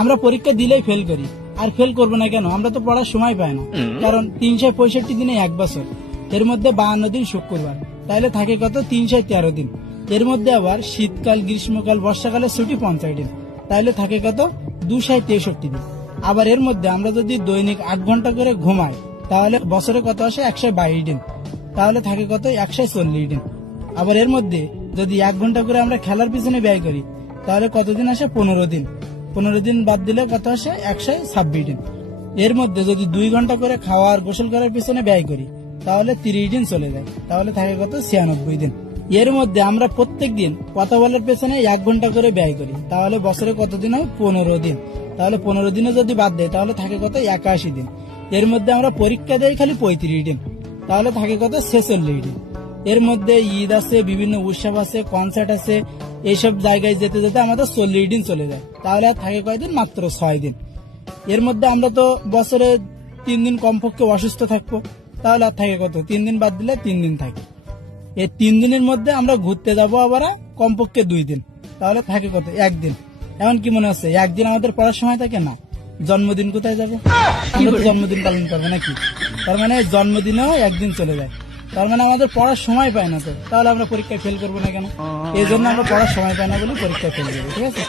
আমরা পরীক্ষা দিলেই ফেল করি। আর ফেল করবো না কেন? আমরা তো পড়ার সময় পাই না। কারণ 365 দিনে 1 বছর, এর মধ্যে 52 দিন শুক্রবার, তাহলে থাকে কত? 313 দিন। এর মধ্যে আবার শীতকাল, গ্রীষ্মকাল, বর্ষাকালের ছুটি 50 দিন, তাহলে থাকে কত? 263 দিন। আবার এর মধ্যে আমরা যদি দৈনিক 8 ঘন্টা করে ঘুমাই, তাহলে বছরে কত আসে? 122 দিন, তাহলে থাকে কত? 140 দিন। আবার এর মধ্যে যদি 1 ঘন্টা করে আমরা খেলার পিছনে ব্যয় করি, তাহলে কতদিন আসে? 15 দিন। 15 দিন বাদ দিলে কত আসে? 126 দিন। এর মধ্যে যদি 2 ঘন্টা করে খাওয়া আর গোসল করার পিছনে ব্যয় করি, তাহলে 30 দিন চলে যায়, তাহলে থাকে কত? 96 দিন। এর মধ্যে আমরা প্রত্যেক দিন কথা বলার পেছনে 1 ঘন্টা করে ব্যয় করি, তাহলে বছরে কতদিন হয়? 15 দিন। তাহলে 15 দিনে যদি বাদ দেয়, তাহলে থাকে কত? 81 দিন। এর মধ্যে আমরা পরীক্ষা দেই খালি 35 দিন, তাহলে থাকে কত? 46 দিন। এর মধ্যে ঈদ আছে, বিভিন্ন উৎসব আছে, কনসার্ট আছে, এইসব জায়গায় যেতে যেতে আমাদের 40 দিন চলে যায়, তাহলে আর থাকে কয়দিন? মাত্র 6 দিন। এর মধ্যে আমরা তো বছরে 3 দিন কমপক্ষে অসুস্থ থাকবো, তাহলে আর থাকে কত? 3 দিন বাদ দিলে 3 দিন থাকে। এই 3 দিনের মধ্যে আমরা ঘুরতে যাবো আবার কমপক্ষে 2 দিন, তাহলে থাকে কত? 1 দিন। এখন কি মনে হচ্ছে একদিন আমাদের পড়ার সময় থাকে না? জন্মদিন কোথায় যাবে? আমরা তো জন্মদিন পালন করবো নাকি? তার মানে জন্মদিনেও 1 দিন চলে যায়, তার মানে আমাদের পড়ার সময় পায় না। তো তাহলে আমরা পরীক্ষায় ফেল করবো না কেন? এই জন্য আমরা পড়ার সময় পাই না বলে পরীক্ষায় ফেল করবো, ঠিক আছে?